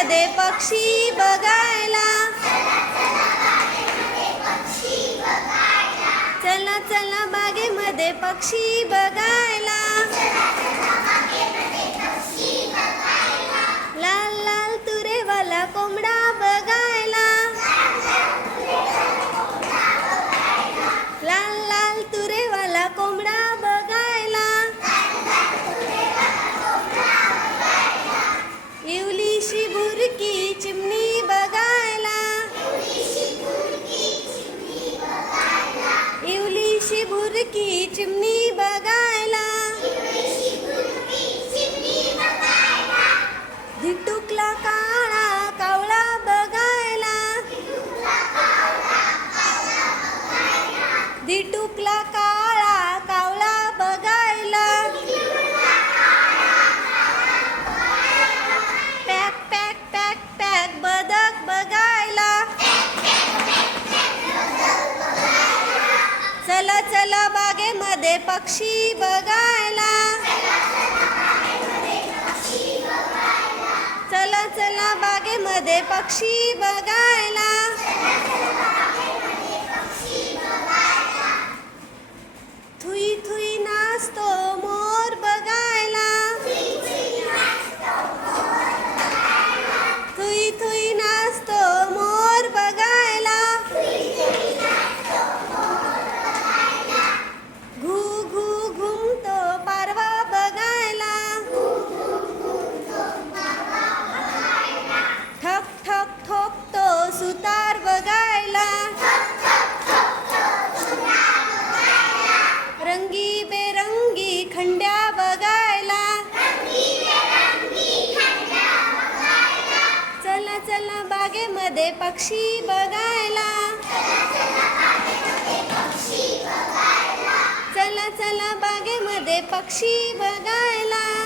बागेमध्ये पक्षी बघायला. चला चला बागेमध्ये पक्षी बघायला. लाल लाल तुरेवाला कोंबडा बघायला. लाल लाल तुरेवाला कोंबडा बघायला. इवलीशी भुरकी चिमणी बघायला. इवलीशी भुरकी चिमणी बघायला. धिटुकला काळा कावळा बघायला. धिटुकला काळा कावळा बघायला. पॅक पॅक पॅक पॅक बदक बघायला. चला चला बागेमध्ये पक्षी बघायला. चला चला बागेमध्ये पक्षी बघायला. थुई थुई नाचतो मोर बघायला. थुई थुई नाचतो मोर बघायला. घू घू घुमतो पारवा बघायला. ठक ठक ठोकतो सुतार बघायला. रंगी बेरंगी खंड्या बघायला. चला चला बागेमध्ये पक्षी बघायला. चला चला बागेमध्ये पक्षी बघायला.